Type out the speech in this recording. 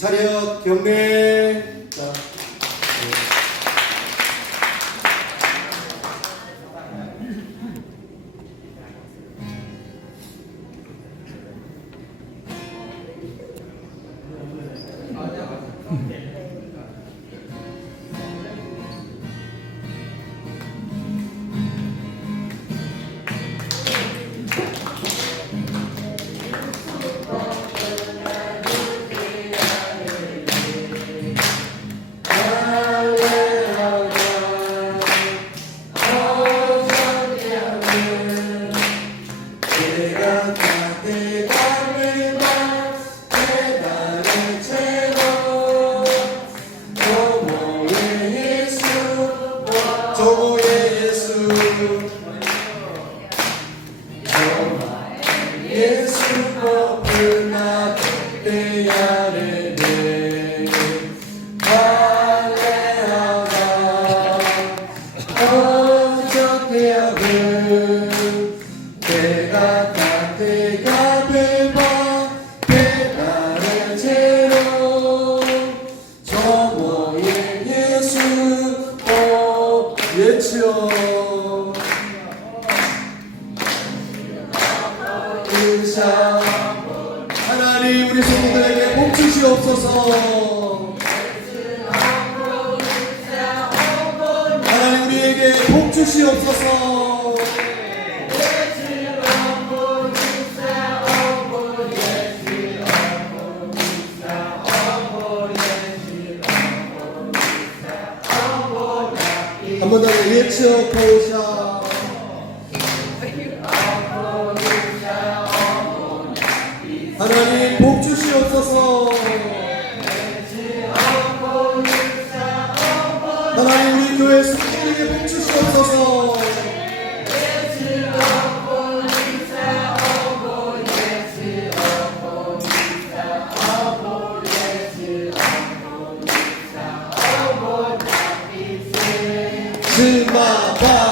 차렷 경례. 자, 내 예수 조모의 예수 예수 뽑은 나 때야르 오 예치어 의사. 하나님 우리 성도들에게 복 주시옵소서. 하나님 우리에게 복 주시옵소서 한 번더 예치어 보샤 하나님 복 주시옵소서. 하나님 우리 교회 성도에게 복 주시옵소서 Zımbaba